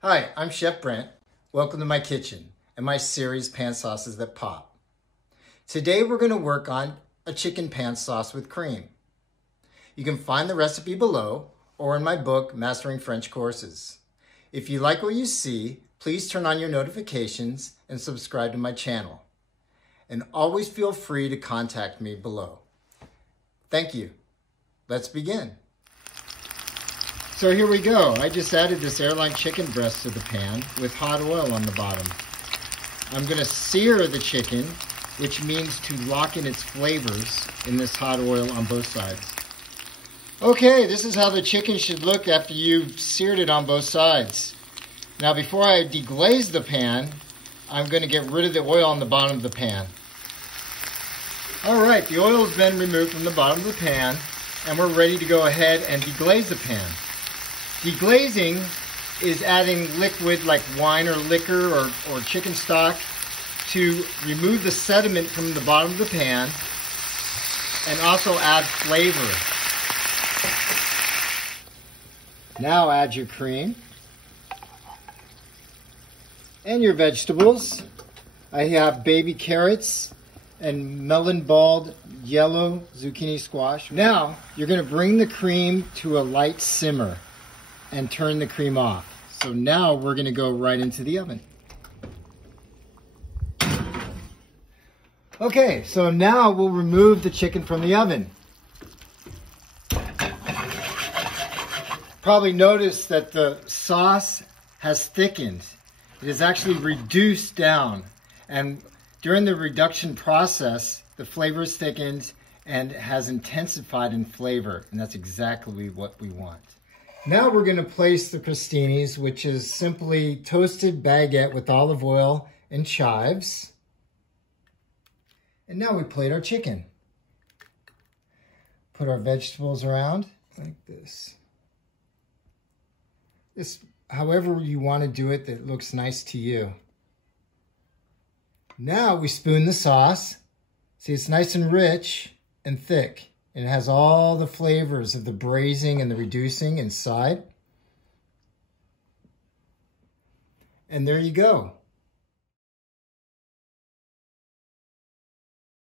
Hi, I'm Chef Brent. Welcome to my kitchen and my series, Pan Sauces That Pop. Today we're going to work on a chicken pan sauce with cream. You can find the recipe below or in my book, Mastering French Courses. If you like what you see, please turn on your notifications and subscribe to my channel. And always feel free to contact me below. Thank you. Let's begin. So here we go. I just added this Airline chicken breast to the pan with hot oil on the bottom. I'm going to sear the chicken, which means to lock in its flavors in this hot oil on both sides. Okay, this is how the chicken should look after you've seared it on both sides. Now before I deglaze the pan, I'm going to get rid of the oil on the bottom of the pan. Alright, the oil has been removed from the bottom of the pan, and we're ready to go ahead and deglaze the pan. Deglazing is adding liquid like wine or liquor or chicken stock to remove the sediment from the bottom of the pan and also add flavor. Now add your cream and your vegetables. I have baby carrots and melon balled yellow zucchini squash. Now you're going to bring the cream to a light simmer and turn the cream off. So now we're going to go right into the oven. Okay, so now we'll remove the chicken from the oven. Probably noticed that the sauce has thickened. It has actually reduced down, and during the reduction process, the flavor is thickened and has intensified in flavor, and that's exactly what we want. Now we're going to place the crostinis, which is simply toasted baguette with olive oil and chives. And now we plate our chicken. Put our vegetables around like this. However you want to do it that looks nice to you. Now we spoon the sauce. See, it's nice and rich and thick. And it has all the flavors of the braising and the reducing inside. And there you go.